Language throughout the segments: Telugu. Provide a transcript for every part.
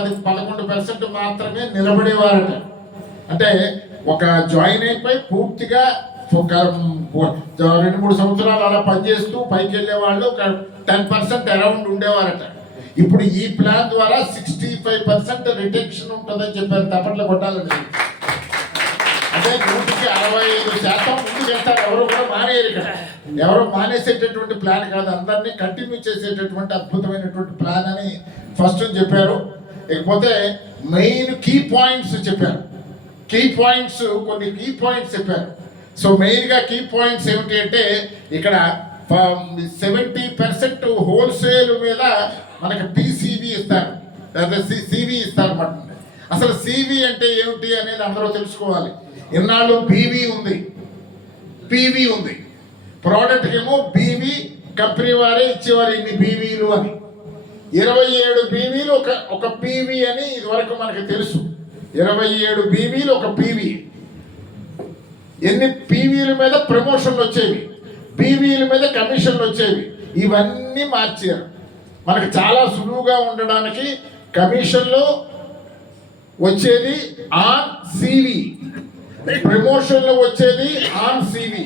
11% మాత్రమే నిలబడేవారట. అంటే ఒక జాయిన్ అయిపోయి పూర్తిగా ఒక 2-3 సంవత్సరాలు అలా పనిచేస్తూ పైకి వెళ్ళే వాళ్ళు ఒక 10% అరౌండ్ ఉండేవారట. ఇప్పుడు ఈ ప్లాన్ ద్వారా 65% రిటెన్షన్ ఉంటుందని చెప్పారు. తప్పట్లో కొట్టాలని. అంటే 65% ముందుకు వెళ్తారు. ఎవరు కూడా మానేయరు. ఇక్కడ ఎవరు మానేసేటటువంటి ప్లాన్ కాదు, అందరినీ కంటిన్యూ చేసేటటువంటి అద్భుతమైనటువంటి ప్లాన్ అని ఫస్ట్ చెప్పారు. ఇకపోతే మెయిన్ కీ పాయింట్స్ చెప్పారు. కొన్ని కీ పాయింట్స్ చెప్పారు. సో మెయిన్గా కీ పాయింట్స్ ఏమిటి అంటే ఇక్కడ 70% హోల్సేల్ మీద మనకి పీసీవీ ఇస్తారు, లేదా సివి ఇస్తారు అన్నమాట. అసలు సివి అంటే ఏమిటి అనేది అందరూ తెలుసుకోవాలి. ఇన్నాళ్ళు బీవీ ఉంది, పీవీ ఉంది. ప్రోడక్ట్ ఏమో బీవీ కంపెనీ వారే ఇచ్చేవారు ఇన్ని బీవీలు అని. 27 బీవీలు ఒక పీవీ అని ఇదివరకు మనకు తెలుసు. 27 బీవీలు ఒక పీవీ. ఎన్ని పీవీల మీద ప్రమోషన్లు వచ్చేవి, పీవీల మీద కమిషన్లు వచ్చేవి. ఇవన్నీ మార్చారు. మనకు చాలా సులువుగా ఉండడానికి కమిషన్లు వచ్చేది ఆన్ సివి, ప్రమోషన్లు వచ్చేది ఆన్ సివి.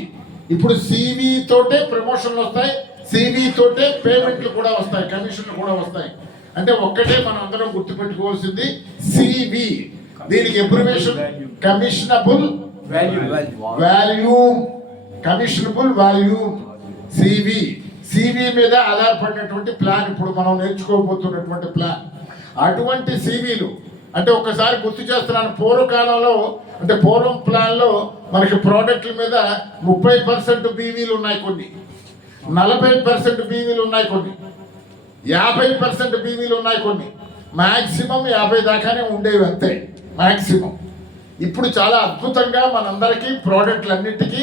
ఇప్పుడు సివి తోటే ప్రమోషన్లు వస్తాయి, సివి తోటే పేమెంట్లు కూడా వస్తాయి, కమిషన్లు కూడా వస్తాయి. అంటే ఒక్కటే మనం అందరం గుర్తుపెట్టుకోవాల్సింది సివి. దీనికి abbreviation commissionable volume, commissionable volume CV. CV మీద ఆధారపడినటువంటి ప్లాన్ ఇప్పుడు మనం నేర్చుకోబోతున్నటువంటి ప్లాన్. అటువంటి సివిలు అంటే ఒకసారి గుర్తు చేస్తున్నాను. పూర్వకాలంలో అంటే పూర్వం ప్లాన్లో మనకి ప్రోడక్ట్ల మీద 30% బీవీలు ఉన్నాయి, కొన్ని 40% బీవీలు ఉన్నాయి, కొన్ని 50% బీవీలు ఉన్నాయి, కొన్ని మ్యాక్సిమం 50 దాకానే ఉండేవి, అంతే మ్యాక్సిమం. ఇప్పుడు చాలా అద్భుతంగా మనందరికీ ప్రోడక్ట్లన్నిటికీ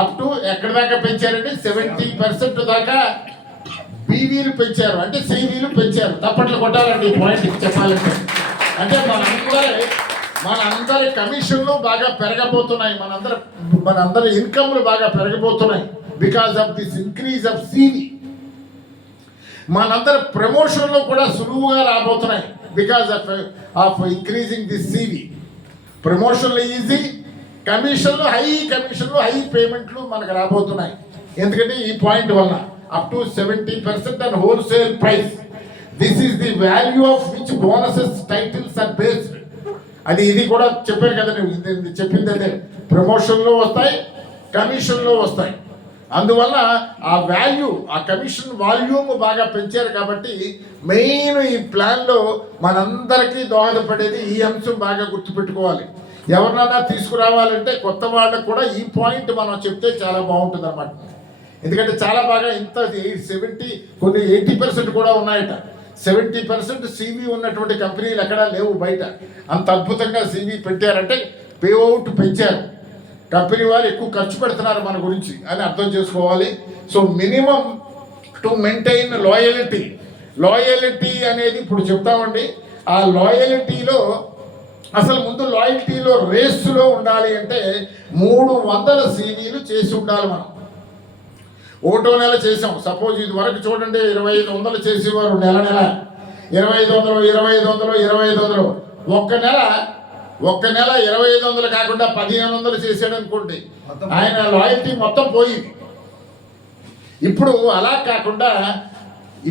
అప్ టు ఎక్కడి దాకా పెంచారంటే 70% దాకా బీవీలు పెంచారు, అంటే సివీలు పెంచారు. తప్పట్లు కొట్టాలండి ఈ పాయింట్ చెప్పాలంటే. అంటే మనందరి కమిషన్లు బాగా పెరగబోతున్నాయి, మనందరి ఇన్కమ్లు బాగా పెరగబోతున్నాయి because of this increase of CV. మనందరి ప్రమోషన్లు కూడా సులువుగా రాబోతున్నాయి because of increasing this CV. ప్రమోషన్లు ఈజీ, కమిషన్లు హై పేమెంట్లు మనకు రాబోతున్నాయి. ఎందుకంటే ఈ పాయింట్ వల్ల up to 70% on wholesale price. This is the value of which bonuses titles are based. అది ఇది కూడా చెప్పారు కదా, ఇది చెప్పింది అదే. ప్రమోషన్లో వస్తాయి, కమిషన్లో వస్తాయి. అందువల్ల ఆ వాల్యూ, ఆ కమిషన్ వాల్యూమ్ బాగా పెంచారు. కాబట్టి మెయిన్ ఈ ప్లాన్లో మనందరికీ దోహదపడేది ఈ అంశం బాగా గుర్తుపెట్టుకోవాలి. ఎవరినైనా తీసుకురావాలంటే కొత్త వాళ్ళకు కూడా ఈ పాయింట్ మనం చెప్తే చాలా బాగుంటుంది అన్నమాట. ఎందుకంటే చాలా బాగా ఇంత 70 కొన్ని 80% కూడా ఉన్నాయట. 70% సివి ఉన్నటువంటి కంపెనీలు ఎక్కడా లేవు బయట. అంత అద్భుతంగా సివి పెట్టారంటే పేఅవుట్ పెంచారు. కంపెనీ వారు ఎక్కువ ఖర్చు పెడుతున్నారు మన గురించి అని అర్థం చేసుకోవాలి. So minimum to maintain loyalty అనేది ఇప్పుడు చెప్తామండి. ఆ లాయల్టీలో అసలు ముందు లాయల్టీలో రేసులో ఉండాలి అంటే 300 సివీలు చేసి ఉండాలి. మనం 1 నెల చేసాం. సపోజ్ ఇది వరకు చూడండి 2500 చేసేవారు నెల 2500 ఒక్క నెల 2500 కాకుండా 1500 చేసాడు అనుకోండి, ఆయన లాయల్టీ మొత్తం పోయింది. ఇప్పుడు అలా కాకుండా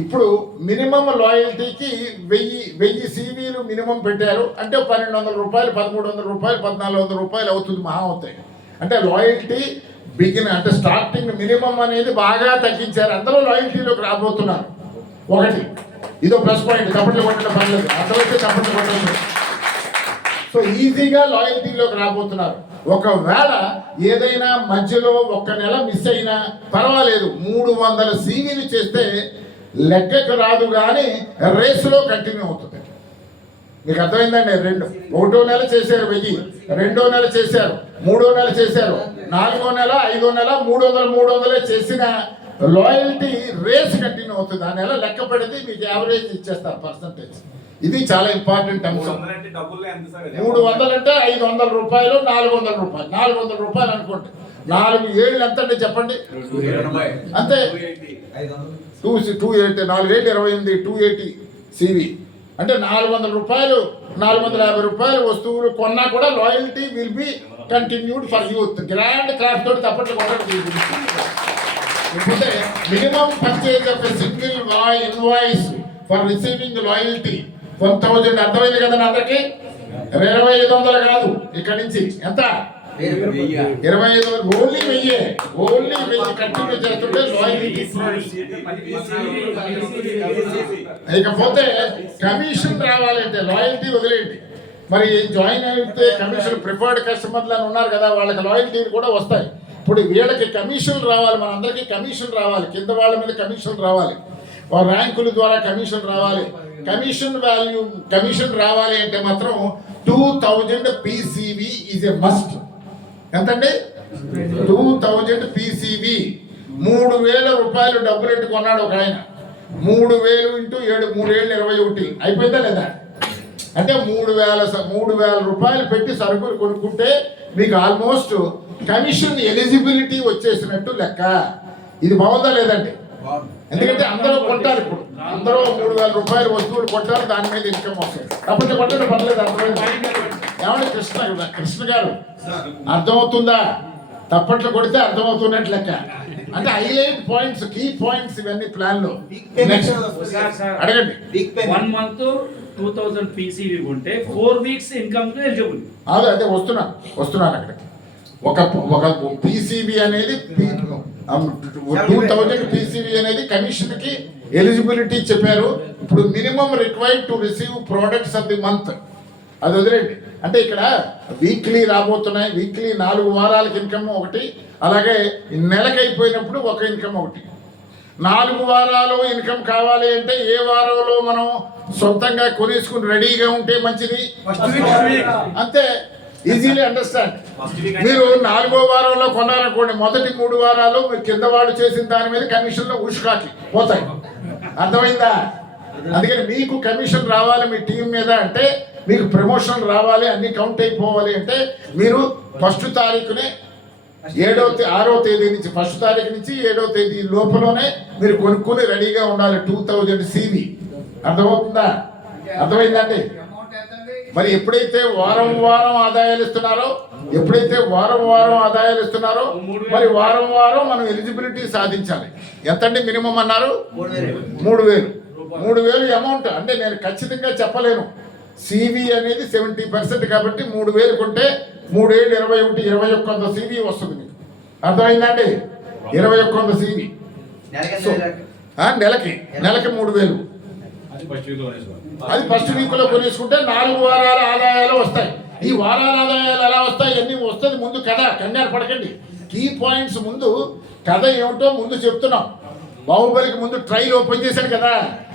ఇప్పుడు మినిమం లాయల్టీకి 1000 సివీలు మినిమం పెట్టారు. అంటే 1200 రూపాయలు, 1300 రూపాయలు, 1400 రూపాయలు అవుతుంది, మహా అవుతాయి. అంటే లాయల్టీ అంటే స్టార్టింగ్ మినిమం అనేది బాగా తగ్గించారు. అందరూ లాయల్టీలోకి రాబోతున్నారు. ఒకటి ఇదో ప్లస్ పాయింట్. చప్పట్లు కొట్టడం పర్లేదు, అందరైతే చప్పట్లు కొట్టలేదు. సో ఈజీగా లాయల్టీలోకి రాబోతున్నారు. ఒకవేళ ఏదైనా మధ్యలో 1 నెల మిస్ అయినా పర్వాలేదు, 300 సివీలు చేస్తే లెక్కకు రాదు, కానీ రేసులో కంటిన్యూ అవుతుంది. మీకు అర్థమైందండి. 1వ నెల చేశారు 1000, 2వ నెల చేశారు, 3వ నెల చేశారు, 4వ నెల, 5వ నెల 300 చేసిన లాయల్టీ రేస్ కంటిన్యూ అవుతుంది. ఆ నెల లెక్క పెడితే మీకు యావరేజ్ ఇచ్చేస్తారు పర్సంటేజ్. ఇది చాలా ఇంపార్టెంట్ అంశం. 300 అంటే 500 రూపాయలు, 400 రూపాయలు, 400 రూపాయలు అనుకోండి. 4 ఏళ్ళు ఎంత అండి చెప్పండి, అంతే 280, 4 ఏళ్ళు 28 280 సివి అంటే 400 రూపాయలు 450 రూపాయలు వస్తువులు కొన్నా కూడా loyalty will be continued for youth. Grand craft తోటి తప్పట్లు కొట్టడం. ఇకపోతే minimum purchase of a single invoice for receiving loyalty 1000. అర్థమైంది కదా అందరికి? 2500 కాదు, ఇక్కడి నుంచి ఎంత 2500. ఓన్లీ 1000 కంటిన్యూ చేస్తుంటే లాయల్టీ. ఇకపోతే కమిషన్ రావాలంటే లాయల్టీ వదిలేయండి. మరి జాయిన్ అయితే కమిషన్ ప్రిఫర్డ్ కస్టమర్లు అని ఉన్నారు కదా, వాళ్ళకి లాయల్టీ కూడా వస్తాయి. ఇప్పుడు వీళ్ళకి కమిషన్ రావాలి, మనందరికీ కమిషన్ రావాలి, కింద వాళ్ళ మీద కమిషన్ రావాలి, ర్యాంకుల ద్వారా కమిషన్ రావాలి. కమిషన్ రావాలి అంటే మాత్రం 2000 PCV ఈజ్ ఎ మస్ట్. ఎంతండి? 2000 PCV. 3000 రూపాయలు డబ్బులు ఎట్టు కొన్నాడు ఒక ఆయన. 3000 ఇంటూ 7, 3 ఏళ్ళు 21 అయిపోయిందా లేదా? అంటే 3000 రూపాయలు పెట్టి సరుకులు కొనుక్కుంటే మీకు ఆల్మోస్ట్ కమిషన్ ఎలిజిబిలిటీ వచ్చేసినట్టు లెక్క. ఇది బాగుందా లేదండి? ఎందుకంటే అందరూ కొంటారు. ఇప్పుడు అందరూ 3000 రూపాయలు వస్తువులు కొంటారు, దాని మీద ఇన్కమ్ వస్తుంది. తప్పటి కొట్టడం పర్లేదు. ఏమంటే కృష్ణ గారు అర్థమవుతుందా? తప్పట్లు కొడితే అర్థమవుతున్నట్లు లెక్క. అంటే హైలైట్ పాయింట్స్, కీ పాయింట్స్ ఇవన్నీ ప్లాన్ లో. నెక్స్ట్ అడగండి. 1 month 2000 PCV ఉంటే 4 weeks ఇన్కమ్ ఎలిజిబుల్. అదే వస్తున్నాను అక్కడ. ఒక PCV అనేది 2000 PCV అనేది కమిషన్ కి ఎలిజిబిలిటీ చెప్పారు. ఇప్పుడు minimum required to receive products of the month అది వదిలేండి. అంటే ఇక్కడ వీక్లీ రాబోతున్నాయి. వీక్లీ 4 వారాలకి ఇన్కమ్ ఒకటి, అలాగే నెలకి అయిపోయినప్పుడు ఒక ఇన్కమ్ ఒకటి. 4 వారాలు ఇన్కమ్ కావాలి అంటే ఏ వారంలో మనం సొంతంగా కొనేసుకుని రెడీగా ఉంటే మంచిది. అంతే, ఈజీలీ అండర్స్టాండ్. మీరు 4వ వారంలో కొన్నారనుకోండి, మొదటి 3 వారాలు మీరు కింద వాళ్ళు చేసిన దాని మీద కమిషన్లో ఉష్కాకి పోతాయి. అర్థమైందా? అందుకని మీకు కమిషన్ రావాలి మీ టీం మీద అంటే, మీకు ప్రమోషన్ రావాలి, అన్ని కౌంట్ అయిపోవాలి అంటే మీరు 1వ తారీఖునే 6వ తేదీ నుంచి 1వ తారీఖు నుంచి 7వ తేదీ లోపలనే మీరు కొనుక్కుని రెడీగా ఉండాలి. 2000 CV. అర్థమవుతుందా? అర్థమైందండి? మరి ఎప్పుడైతే వారం ఆదాయాలు ఇస్తున్నారో మరి వారం మనం ఎలిజిబిలిటీ సాధించాలి. ఎంతండి మినిమం అన్నారు? 3000 అమౌంట్. అంటే నేను ఖచ్చితంగా చెప్పలేను. CV అనేది 70% కాబట్టి 3000 కొంటే 3 ఏళ్ళు 21 CV వస్తుంది మీకు. అర్థమైందండి? 21 CV నెలకి 3000. అది ఫస్ట్ వీక్ లో కొనేసుకుంటే 4 వారాల ఆదాయాలు వస్తాయి. ఈ వారాల ఆదాయాలు ఎలా వస్తాయి? అన్ని వస్తుంది ముందు కథ. కంగారు పడకండి. కీ పాయింట్స్ ముందు కథ ఏమిటో ముందు చెప్తున్నాం. బాహుబలికి ముందు ట్రైల్ ఓపెన్ చేశాడు కదా,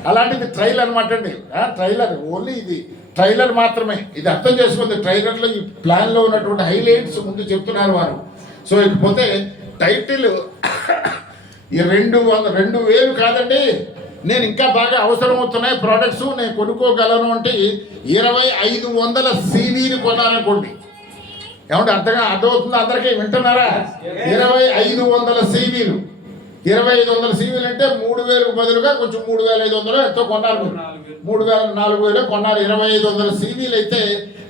అలాంటిది ట్రైల్ అనమాట అండి. ట్రైలర్ ఓన్లీ ఇది ట్రైలర్ మాత్రమే. ఇది అర్థం చేసుకుంది. ట్రైలర్లో ఈ ప్లాన్లో ఉన్నటువంటి హైలైట్స్ ముందు చెప్తున్నారు వారు. సో ఇకపోతే టైటిల్ ఈ 2000 కాదండి, నేను ఇంకా బాగా అవసరం అవుతున్నాయి ప్రోడక్ట్స్ నేను కొనుక్కోగలను అంటే 2500 CVలు కొనాలనుకోండి. ఏమంటే అర్థమవుతుందా? అందరికీ వింటున్నారా? 2500 CVలు. 2500 CVలు అంటే 3000కు బదులుగా కొంచెం 3500 ఎంతో కొన్నారు. 3000 4000 కొన్నారు. 2500 CVలు అయితే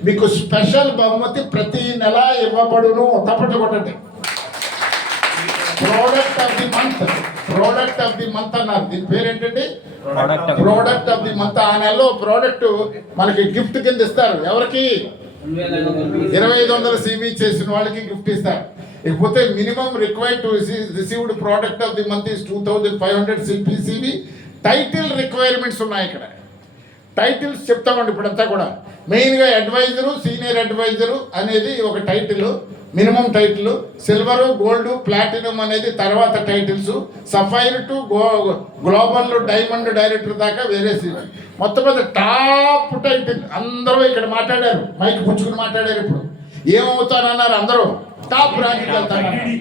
మీకు స్పెషల్ బహుమతి ప్రతి నెల ఇవ్వబడును. తప్పట్లు కొట్టండి. ప్రోడక్ట్ ఆఫ్ ది మంత్ అన్నారు. దీని పేరేంటండి? Product of the month. ఆ నెలలో ప్రోడక్ట్ మనకి గిఫ్ట్ కింద ఇస్తారు. ఎవరికి? 2500 CV చేసిన వాళ్ళకి గిఫ్ట్ ఇస్తారు. ఇకపోతే minimum required to received product of the month is 2500 PCV. Title requirements ఉన్నాయి ఇక్కడ. టైటిల్స్ చెప్తామండి ఇప్పుడంతా కూడా. మెయిన్గా అడ్వైజరు, సీనియర్ అడ్వైజరు అనేది ఒక title, minimum title. Silver, gold, platinum అనేది తర్వాత titles. Sapphire to global diamond director దాకా వేరే మొత్తం మీద టాప్ టైటిల్. అందరూ ఇక్కడ మాట్లాడారు, మైక్ పుచ్చుకుని మాట్లాడారు. ఇప్పుడు ఏమవుతానన్నారు అందరూ? టాప్ ర్యాంక్కి వెళ్తానన్నారు.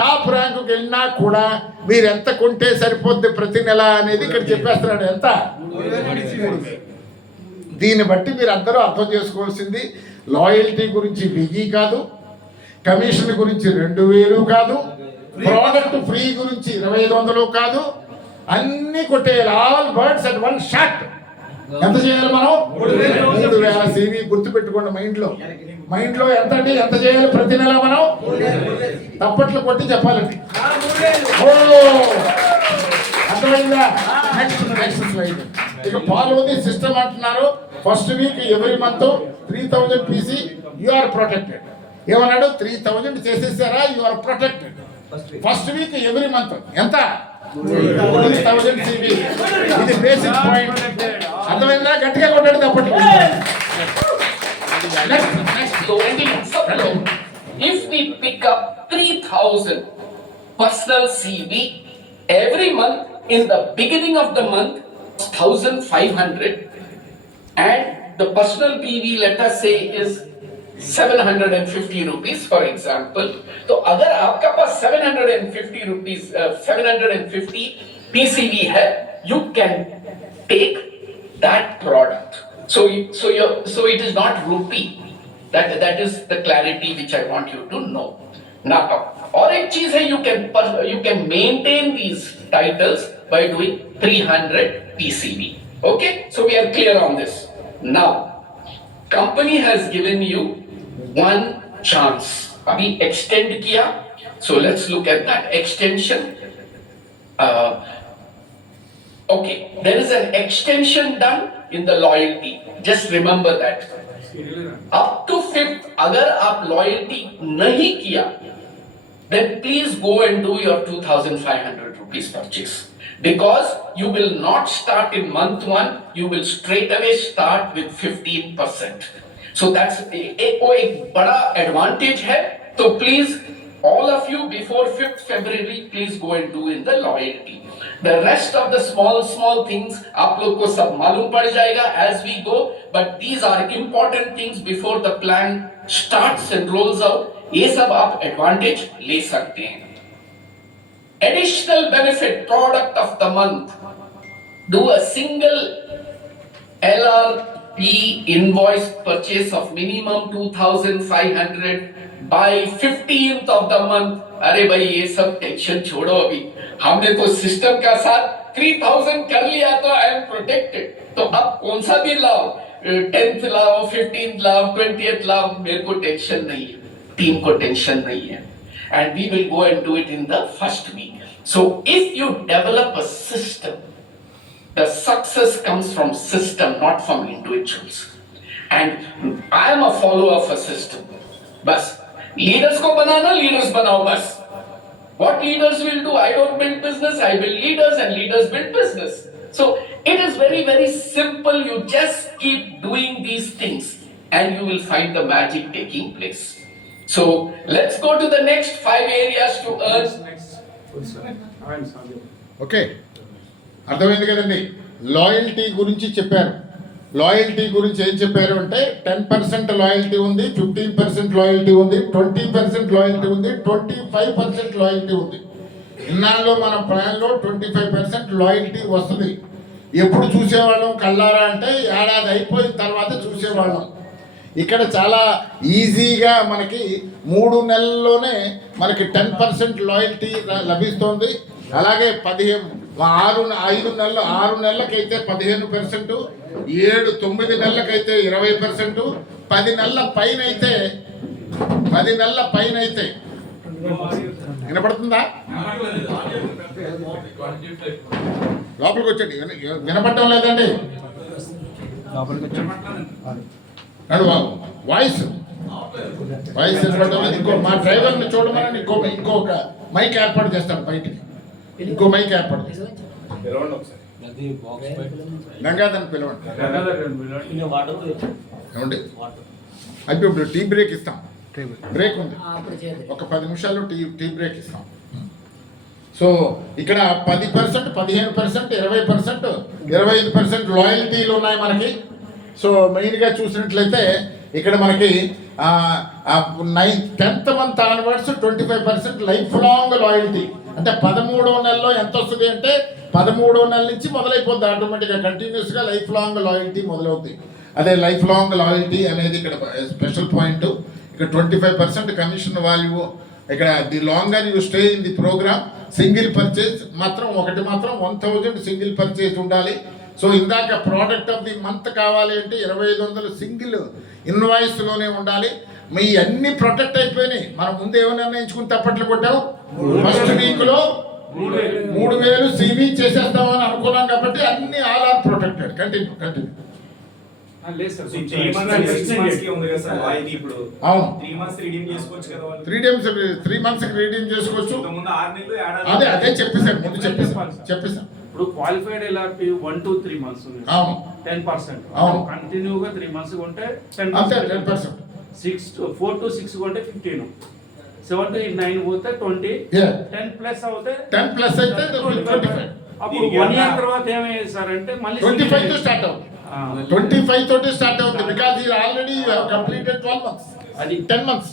టాప్ ర్యాంకుకి వెళ్ళినా కూడా మీరు ఎంత కొంటే సరిపోద్ది ప్రతి నెల అనేది ఇక్కడ చెప్పేస్తున్నాడు. ఎంత? దీన్ని బట్టి మీరు అందరూ అర్థం చేసుకోవాల్సింది లాయల్టీ గురించి 1000 కాదు, కమిషన్ గురించి 2000 కాదు, ప్రోడక్ట్ ఫ్రీ గురించి 2500 కాదు. అన్నీ కొట్టేయాలి. All birds at one shot. ఎంత చేయాలి మనం? 3000 CV. గుర్తు పెట్టుకోండి మైండ్ లో ఎంత చేయాలి ప్రతి నెల మనం? తప్పట్లు కొట్టి చెప్పాలండి. ఓ అర్థమైందా? Next slide. ఇక ఫాలో ది సిస్టమ్ అంటున్నారు. First week every month 3000 PC you are protected. ఏమన్నాడు? 3000 చేసేసారా, you are protected. First week every month ఎంత? 3000 CV. ఇది బేసిక్ పాయింట్. అర్థమైందా? గట్టిగా కొట్టాడు తప్పట్లు. Hello. If we pick up 3000 personal CV every month, in the beginning of the month 1500, and the personal PV, let us say, is 750 rupees for example. So अगर आपका पास 750 rupees 750 PCV है, you can take that product. So it is not rupee. That is the clarity which I want you to know. Now, और एक चीज है, you can maintain these titles by doing 300 PCV. Okay, so we are clear on this. Now, company has given you one chance. अभी extend किया, so let's look at that extension. Okay, there is an extension done in the loyalty. Just remember that. Up to 5th, अगर आप loyalty नहीं किया, then please go and do your 2,500 rupees purchase. Because you will not start in month 1, you will straight away start with 15%. So that's एक बड़ा advantage है. So please, all of you before 5th February, please go and do in the loyalty. The rest of the small things आप लोग को सब मालूम पड़ जाएगा as we go. But these are important things before the plan starts and rolls out. ये सब आप advantage ले सकते हैं. Additional benefit, product of the month. Do a single LRP invoice purchase of minimum 2,500 by 15th of the month. अरे भाई ये सब टेंशन छोड़ो, अभी हमने तो सिस्टम का साथ 3000 कर लिया तो आई एम प्रोटेक्टेड. तो अब कौन सा भी लाओ, 10th लाओ, 15th लाओ, 20th लाओ, मेरे को टेंशन नहीं है, टीम को टेंशन नहीं है. And we will go and do it in the first week. So if you develop a system, the success comes from system, not from individuals. And I am a follower of a system. बस leaders को बनाना, leaders बनाओ बस. What leaders will do? I don't build business, I build leaders, and leaders build business. So it is very, very simple. You just keep doing these things and you will find the magic taking place. So let's go to the next 5 areas to earn. Okay, అర్థమైంది కదండి. లాయల్టీ గురించి చెప్పారు. లాయల్టీ గురించి ఏం చెప్పారు అంటే 10% లాయల్టీ ఉంది, 15% లాయల్టీ ఉంది, 20% లాయల్టీ ఉంది, 25% లాయల్టీ ఉంది. ఇన్నాళ్ళు మన ప్లాన్లో 25% లాయల్టీ వస్తుంది. ఎప్పుడు చూసేవాళ్ళం కళ్ళారా అంటే ఏడాది అయిపోయిన తర్వాత చూసేవాళ్ళం. ఇక్కడ చాలా ఈజీగా మనకి 3 నెలల్లోనే మనకి 10% లాయల్టీ లభిస్తుంది. అలాగే 5 నెలలకైతే 15%, 7-9 నెలలకైతే 20%, 10 నెలల పైన అయితే వినపడుతుందా? లోపలికి వచ్చండి. వినపడటం లేదండి. అడు బాబు, వాయిస్ వినపడటం లేదు. మా డ్రైవర్ని చూడమని ఇంకొక మైక్ ఏర్పాటు చేస్తాను, బయటికి ఇంకో మైక్ ఏర్పాటు చేస్తాను. గంగాధర్ని పిలవండి. ఏమండి, అయితే ఇప్పుడు టీ బ్రేక్ ఇస్తాం. బ్రేక్ ఉంది, ఒక 10 నిమిషాలు టీ బ్రేక్ ఇస్తాం. సో ఇక్కడ 10%, 15%, 20%, 25% లాయల్టీలు ఉన్నాయి మనకి. సో మెయిన్గా చూసినట్లయితే ఇక్కడ మనకి 10th month onwards 25% life long loyalty. అంటే 13వ నెలలో ఎంత వస్తుంది అంటే 13వ నెల నుంచి మొదలైపోద్ది ఆటోమేటిక్గా, కంటిన్యూస్గా లైఫ్ లాంగ్ లాయల్టీ మొదలవుతుంది. అదే లైఫ్ లాంగ్ లాయల్టీ అనేది ఇక్కడ స్పెషల్ పాయింట్. ఇక్కడ 25% కమిషన్ వాల్యూ. ఇక్కడ the longer you stay in the program, single purchase మాత్రం 1000 సింగిల్ పర్చేజ్ ఉండాలి. సో ఇందాక ప్రోడక్ట్ ఆఫ్ ది మంత్ కావాలి అంటే 2500 సింగిల్ ఇన్వాయిస్లోనే ఉండాలి. మీ అన్ని ప్రొటెక్ట్ అయిపోయినాయి. మనం ముందు ఏమైనా నిర్ణయించుకుని తప్పట్లు కొట్టాం. ఫస్ట్ వీక్లో 3000 CV చేసేస్తామని అనుకున్నాం కాబట్టి అన్ని ఆల్ ఆర్ ప్రొటెక్టెడ్. కంటిన్యూ. లేదు సార్, 3 months కి ఉంది కదా సార్ వాయిదా ఇప్పుడు. అవును, 3 months రిడీమ్ చేసుకోవచ్చు కదా వాళ్ళు. 3 months రిడీమ్ చేసుకోవచ్చు. ఇంతకుముందు 6 నెలలు ఏడాది. అదే చెప్పేశాను ముందు చెప్పేశాను. ఇప్పుడు క్వాలిఫైడ్ ఎల్ఆర్పి 1 to 3 months ఉంది. అవును. 10%. అవును. కంటిన్యూగా 3 months కొంటే అంతే 10%. 10%. 4 to 6 కొంటే 15. 7 to 9 పోతే 20. Yeah. 10 ప్లస్ అవుతే 10 ప్లస్ అయితే 25. అప్పుడు 1 year తర్వాత ఏమయ్యేది సార్ అంటే మళ్ళీ 25 తో స్టార్ట్ అవుతుంది. 25 తోటి స్టార్ట్ అవుతుంది. Because you already completed 12 months. అది 10 months.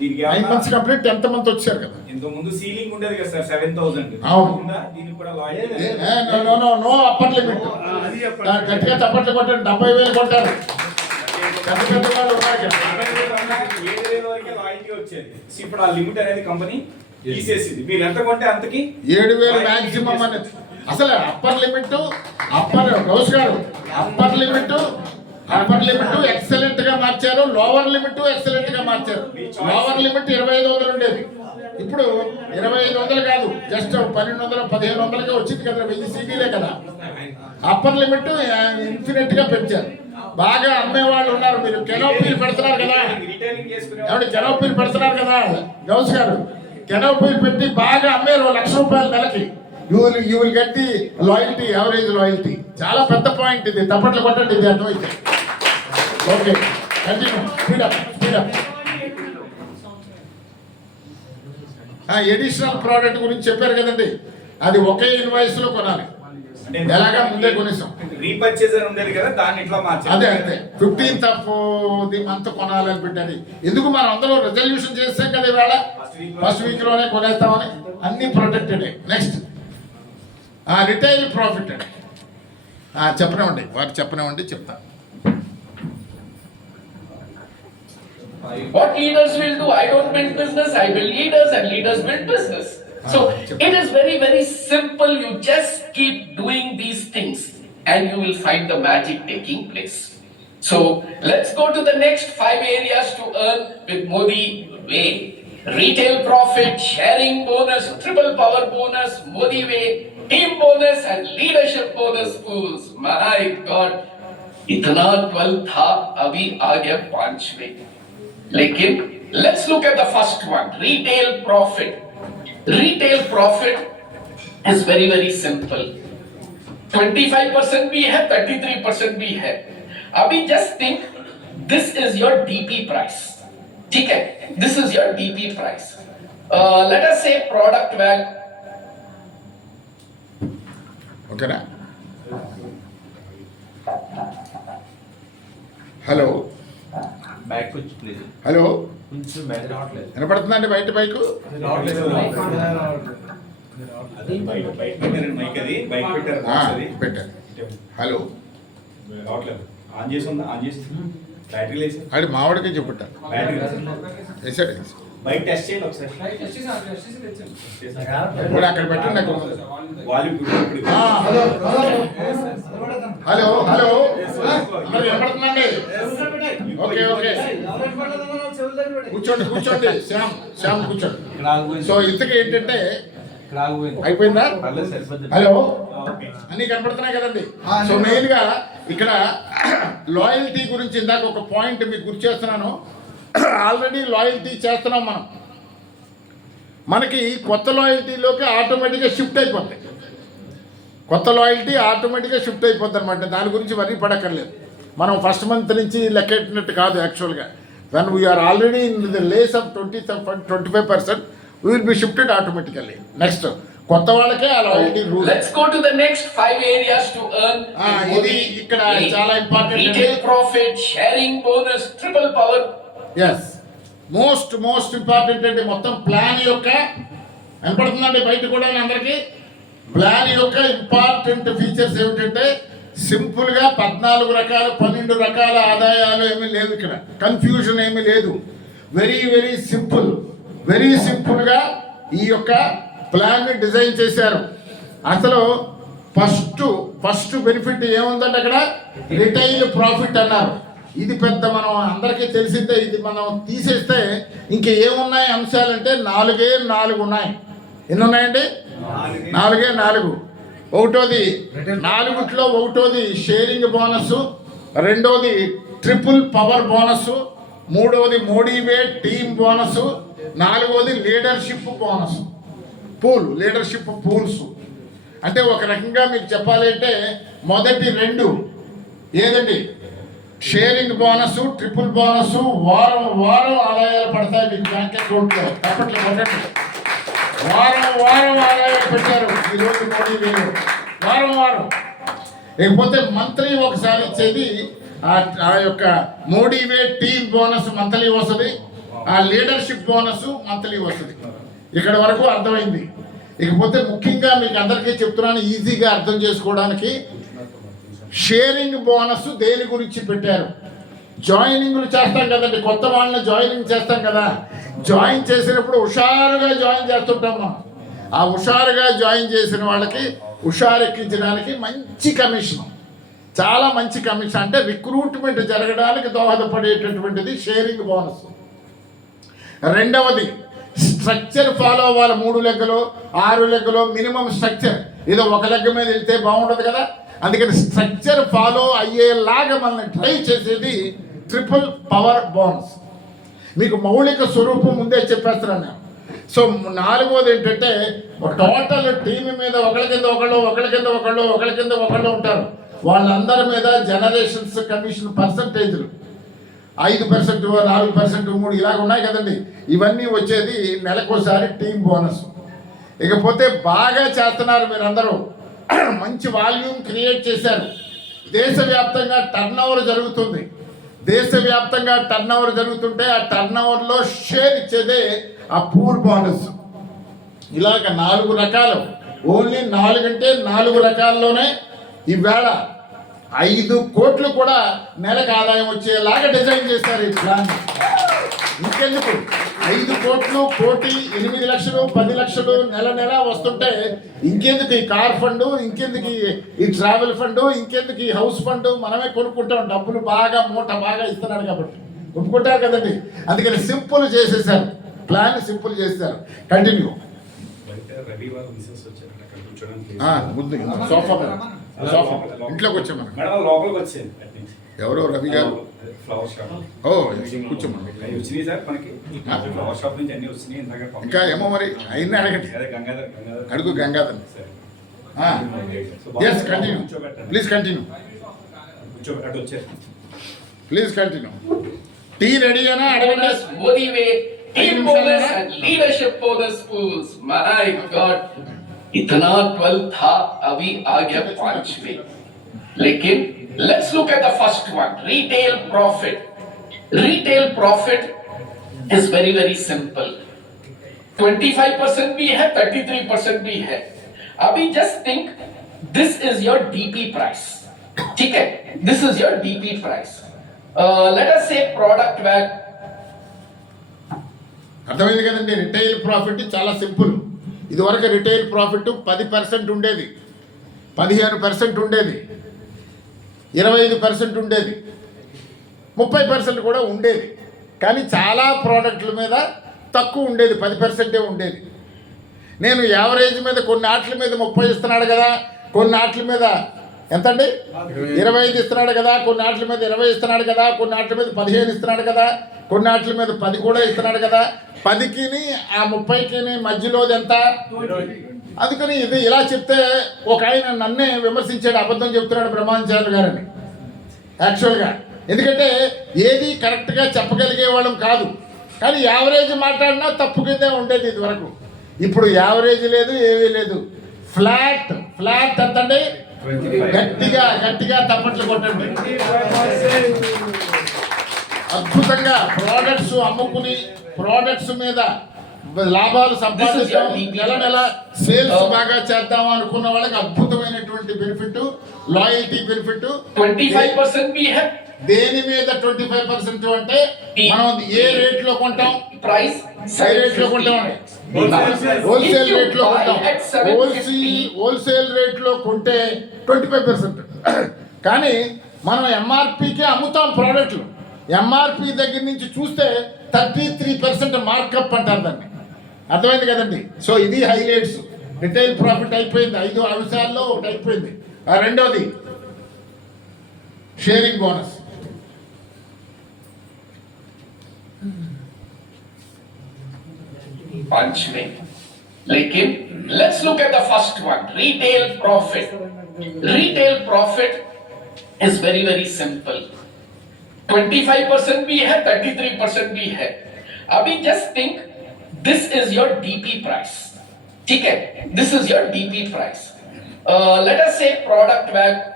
దీనికి 9 months కంప్లీట్ 10th month వచ్చారు కదా. ఇంతకుముందు సీలింగ్ ఉండేది కదా సార్ 7000. అవును. దీనికి కూడా లాయల్టీ. No upper limit. గట్టిగా చప్పట్లు కొట్టారు. 70,000 కొట్టారు. పెద్ద వాళ్ళు ఉన్నారు కదా. 7,000 వరకే లాయల్టీ వచ్చేది. ఇప్పుడు ఆ లిమిట్ అనేది కంపెనీ తీసేసింది. మీరు ఎంత కొంటే అంతకి 7,000 మాక్సిమం అనేది. అసలు అప్పర్ లిమిట్ గౌస్ గారు అప్పర్ లిమిట్ ఎక్సలెంట్ గా మార్చారు. లోవర్ లిమిట్ ఎక్సలెంట్ గా మార్చారు. లోవర్ లిమిట్ 2500 ఉండేది. ఇప్పుడు 2500 కాదు, జస్ట్ 1200 1500గా వచ్చింది కదా. 1000 CVలే కదా. అప్పర్ లిమిట్ ఇన్ఫినిట్ గా పెంచారు. బాగా అమ్మేవాళ్ళు ఉన్నారు. మీరు కెనోపీలు పెడుతున్నారు కదా. రిటైలింగ్ చేసుకునే ఎవరు కెనోపీలు పెడుతున్నారు కదా గౌస్ గారు. కెనోపీలు పెట్టి బాగా అమ్మేరు. 1,00,000 రూపాయలు నెలకి. You will get the loyalty, average loyalty. చాలా పెద్ద పాయింట్ ఇది. తప్పట్లు కొట్టండి, ఇది అర్థమైతే. Okay, continue. Speed up. Additional product గురించి చెప్పారు కదండి. అది ఒకే ఇన్వాయిస్ లో కొనాలి. ఎలాగా ముందే కొనేసాం. రీపర్చేజ్ అని ఉండేది కదా, దాన్ని ఇట్లా మార్చారు. అదే 15th of the month కొనాలని పెట్టారు. ఎందుకు మనం అందరూ రెజల్యూషన్ చేస్తాం కదా ఇవాళ. ఫస్ట్ వీక్ లోనే కొనేస్తామని. అన్ని ప్రొటెక్టెడ్. నెక్స్ట్ రిటైల్ ప్రాఫిట్ అండి. చెప్పనివ్వండి, వారు చెప్పనివ్వండి, చెప్తా. What leaders will do? I don't build business, I build leaders, and leaders build business. So it is very, very simple. You just keep doing these things and you will find the magic taking place. So let's go to the next 5 areas to earn with Modi way. Retail profit, sharing bonus, triple power bonus, Modi way, team bonus and leadership bonus pools. My God, इतना 12 था, अभी आ गया 5वें. लेकिन let's look at the first one, retail profit. Retail profit is very, very simple. 25% भी है, 33% भी है. अभी just think, this is your DP price. ठीक है, this is your DP price. Let us say product value. ఓకేనా? హలో బ్యాక్ వచ్చి ప్లీజ్. హలో, కొంచెం బ్యాక్ రావట్లేదు. వినపడుతుందండి బయట బైకు? అది బయట పెట్టారు మైక్, అది బయట పెట్టారు బాక్స్ అది. పెట్టారు. హలో, రావట్లేదు. ఆన్ చేసి ఉందా? ఆన్ చేసి బ్యాటరీ లేదు. అది మావాడికి చెప్పుట బ్యాటరీ వేసాడు. బైక్ టెస్ట్ చేయండి ఒకసారి. ఇప్పుడు అక్కడ పెట్టండి. నాకు వాళ్ళు ఇప్పుడు హలో హలో మరి వినపడుతుందండి? ఓకే ఓకే, కూర్చోండి. శ్యామ్ కూర్చోండి. సో ఇంతకీ ఏంటంటే అయిపోయిందా? హలో, అన్ని కనపడుతున్నాయి కదండి. సో మెయిన్ గా ఇక్కడ లాయల్టీ గురించి ఇందాక ఒక పాయింట్ మీకు గుర్తు చేస్తున్నాను. ఆల్రెడీ లాయల్టీ చేస్తున్నాం మనం. మనకి కొత్త లాయల్టీలోకి ఆటోమేటిక్గా షిఫ్ట్ అయిపోతుంది. కొత్త లాయల్టీ ఆటోమేటిక్గా షిఫ్ట్ అయిపోద్ది అనమాట. దాని గురించి వరీ పడక్కర్లేదు. మనం ఫస్ట్ మంత్ నుంచి లెక్కెట్టినట్టు కాదు. యాక్చువల్గా when we are already in the లేస్ of 25%, we will be shifted automatically. Next, కొత్త వాళ్ళకే ఆ loyalty rule. Let's go to the next 5 areas to earn. ఇది ఇక్కడ చాలా important. Retail profit, sharing bonus, triple power. Yes, most important అండి. మొత్తం ప్లాన్ యొక్క వినపడుతుందండి బయట కూడా అందరికీ. ప్లాన్ యొక్క ఇంపార్టెంట్ ఫీచర్స్ ఏమిటంటే సింపుల్గా 14 రకాలు 12 రకాల ఆదాయాలు ఏమీ లేవు. ఇక్కడ కన్ఫ్యూజన్ ఏమీ లేదు. వెరీ సింపుల్గా ఈ యొక్క ప్లాన్ని డిజైన్ చేశారు. అసలు ఫస్ట్ బెనిఫిట్ ఏముందంటే అక్కడ రిటైల్ ప్రాఫిట్ అన్నారు. ఇది పెద్ద మనం అందరికీ తెలిసిందే. ఇది మనం తీసేస్తే ఇంక ఏమున్నాయి అంశాలంటే 4 ఉన్నాయి. ఎన్ని ఉన్నాయండి? 4. ఒకటోది 4 షేరింగ్ బోనస్, రెండోది ట్రిపుల్ పవర్ బోనస్, మూడవది మోడివేట్ టీమ్ బోనస్, 4వది లీడర్షిప్ బోనస్ లీడర్షిప్ పూల్స్. అంటే ఒక రకంగా మీకు చెప్పాలంటే మొదటి 2 ఏదండి? షేరింగ్ బోనస్, ట్రిపుల్ బోనస్, వారం ఆదాయాలు పడతాయి మీకు బ్యాంక్ అకౌంట్లో. తప్పట్లు కొట్టండి. వారం ఆదాయాలు పెట్టారు ఈరోజు మోడీ వీళ్ళు. వారం లేకపోతే మంత్లీ ఒకసారి ఇచ్చేది ఆ యొక్క మోడివేట్ టీమ్ బోనస్ మంత్లీ వస్తుంది, ఆ లీడర్షిప్ బోనస్ మంత్లీ వస్తుంది. ఇక్కడ వరకు అర్థమైంది. ఇకపోతే ముఖ్యంగా మీకు అందరికీ చెప్తున్నాను ఈజీగా అర్థం చేసుకోవడానికి, షేరింగ్ బోనస్ దేని గురించి పెట్టారు? జాయినింగ్లు చేస్తాం కదండి, కొత్త వాళ్ళని జాయినింగ్ చేస్తాం కదా. జాయిన్ చేసినప్పుడు హుషారుగా జాయిన్ చేస్తుంటాం మనం. ఆ హుషారుగా జాయిన్ చేసిన వాళ్ళకి హుషారు ఎక్కించడానికి మంచి కమిషన్, చాలా మంచి కమిషన్, అంటే రిక్రూట్మెంట్ జరగడానికి దోహదపడేటటువంటిది షేరింగ్ బోనస్. రెండవది స్ట్రక్చర్ ఫాలో అవ్వాలి. 3 లెగ్గలు 6 లెగ్గలు మినిమం స్ట్రక్చర్. ఏదో ఒక లెగ్గ మీద వెళ్తే బాగుండదు కదా, అందుకని స్ట్రక్చర్ ఫాలో అయ్యేలాగా మనల్ని ట్రై చేసేది ట్రిపుల్ పవర్ బోనస్. మీకు మౌలిక స్వరూపం ముందే చెప్పేస్తున్నాను నేను. సో 4వది ఏంటంటే టోటల్ టీమ్ మీద ఒకళ్ళ కింద ఒకళ్ళు ఉంటారు. వాళ్ళందరి మీద జనరేషన్స్ కమిషన్ పర్సంటేజ్లు 5%, 4%, 3 ఇలాగ ఉన్నాయి కదండి. ఇవన్నీ వచ్చేది నెలకోసారి టీమ్ బోనస్. ఇకపోతే బాగా చేస్తున్నారు మీరందరూ, మంచి వాల్యూమ్ క్రియేట్ చేశారు. దేశవ్యాప్తంగా టర్నోవర్ జరుగుతుంది. దేశవ్యాప్తంగా టర్నోవర్ జరుగుతుంటే ఆ టర్నోవర్లో షేర్ ఇచ్చేదే ఆ పూల్ బోనస్. ఇలాగ 4 రకాలు, ఓన్లీ 4 అంటే 4 రకాల్లోనే ఈవేళ 5 కోట్లు కూడా నెలకు ఆదాయం వచ్చేలాగా డిజైన్ చేశారు ఈ ప్లాన్. ఇంకెందుకు 5 కోట్లు, 1 కోటి, 8 లక్షలు, 10 లక్షలు నెల వస్తుంటే ఇంకెందుకు ఈ కార్ ఫండ్, ఇంకెందుకు ఈ ట్రావెల్ ఫండ్, ఇంకెందుకు ఈ హౌస్ ఫండ్? మనమే కొనుక్కుంటాం, డబ్బులు బాగా మూట బాగా ఇస్తున్నాడు కాబట్టి కొనుక్కుంటారు కదండి. అందుకని సింపుల్ చేసేసారు, ప్లాన్ సింపుల్ చేశారు. కంటిన్యూ. సోఫా ఇంట్లోకి వచ్చాం మనం. లోపలికి వచ్చేది ఎవరో రవి గారు. Flower shop. ఓ కూర్చోమని వచ్చినాయి సార్ మనకి. ఫ్లవర్ షాప్ నుంచి అన్ని వచ్చినాయి. ఇంకా ఏమో మరి అయినా అడగండి. అడుగు Gangadhar. Yes continue, please continue, please continue. Tea ready అనా అడగండి. motivate team bonus and leadership bonus pools. My God, इतना 12 था, अभी आ गया 5वें. लेकिन let's look at the first one, retail profit. Retail profit is very simple. 25% भी है, 33% भी है. अभी just think, this is your DP price. ठीक है, this is your DP price. Let us say product value. అర్థమైంది కదండి. రిటైల్ ప్రాఫిట్ చాలా సింపుల్. ఇదివరకు రిటైల్ ప్రాఫిట్ 10% ఉండేది, 15% ఉండేది, 25% ఉండేది, 30% కూడా ఉండేది. కానీ చాలా ప్రోడక్ట్ల మీద తక్కువ ఉండేది, 10% ఉండేది. నేను యావరేజ్ మీద కొన్ని ఆటల మీద 30 ఇస్తున్నాడు కదా, కొన్ని ఆటల మీద ఎంతండి 25 ఇస్తున్నాడు కదా, కొన్ని ఆటల మీద 20 ఇస్తున్నాడు కదా, కొన్ని ఆటల మీద 15 ఇస్తున్నాడు కదా, కొన్ని ఆటల మీద 10 కూడా ఇస్తున్నాడు కదా. 10కి ఆ 30కి మధ్యలోది ఎంత? అందుకని ఇది ఇలా చెప్తే ఒక ఆయన నన్నే విమర్శించాడు, అబద్ధం చెప్తున్నాడు బ్రహ్మాంచార్య గారని యాక్చువల్గా. ఎందుకంటే ఏది కరెక్ట్గా చెప్పగలిగే వాళ్ళం కాదు, కానీ యావరేజ్ మాట్లాడినా తప్పు కిందే ఉండేది ఇది వరకు. ఇప్పుడు యావరేజ్ లేదు, ఏమీ లేదు, ఫ్లాట్ ఎంతండి? గట్టిగా తప్పట్లు కొట్టండి. అద్భుతంగా ప్రోడక్ట్స్ అమ్ముకుని ప్రోడక్ట్స్ మీద లాభాలు సంపాదించాం, నెల సేల్స్ బాగా చేద్దాం అనుకున్న వాళ్ళకి అద్భుతమైనటువంటి బెనిఫిట్, లాయల్టీ బెనిఫిట్. 25% भी है. దేని మీద 25% అంటే మనం ఏ రేట్ లో కొంటాం, ప్రైస్ ఏ రేట్ లో కొంటాం, హోల్సేల్ రేట్ లో If you కొంటాం. buy at 750, హోల్సేల్ రేట్ లో కొంటే 25%. కానీ మనం ఎంఆర్పికే అమ్ముతాం ప్రోడక్ట్లు. ఎంఆర్పి దగ్గర నుంచి చూస్తే 33% మార్కప్ అంటారు దాన్ని. అర్థమైంది కదండి. సో ఇది హైలైట్స్. రిటైల్ ప్రాఫిట్ అయిపోయింది, 5 అంశాల్లో ఒకటి అయిపోయింది. రెండోది షేరింగ్ బోనస్. पंच में लेकिन let's look at the first one, retail profit. Retail profit is very simple. 25% भी है, 33% भी है. अभी just think this is your DP price. ठीक है, this is your DP price. Let us say product value.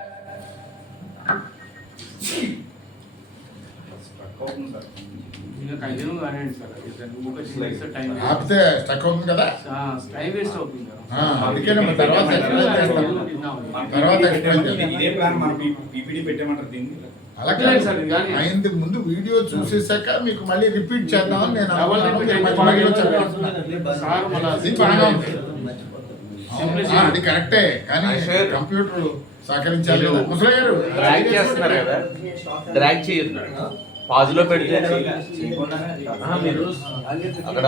ఇంకా కంటిన్యూ కానివ్వండి సార్. టైం ఆపితే స్టక్ అవుతుంది కదా. టైం వేస్ట్ అవుతుంది సార్. అందుకే మనం తర్వాత ఎక్స్ప్లెయిన్ చేస్తాం. తర్వాత ఎక్స్ప్లెయిన్ చేస్తాం. ఇదే ప్లాన్ మనం పీపీడీ పెట్టామంటారు దీన్ని. అలా లేదు సార్, ఇది కానీ. అయింది ముందు వీడియో చూసేసాక మీకు మళ్ళీ రిపీట్ చేద్దామని నేను డబల్ అనుకున్నాను. రిపీట్ మీరు అయితే మళ్ళీ బాగా చదివేస్తున్నారు. సార్ మళ్ళా అది బాగా ఉంది. Simplicity. అది కరెక్టే, కానీ కంప్యూటర్ సహకరించాలి కదా. ముసలయ్య గారు డ్రాగ్ చేస్తున్నారు కదా, డ్రాగ్ చేయొద్దు, పాజ్ లో పెడితే మీరు అక్కడ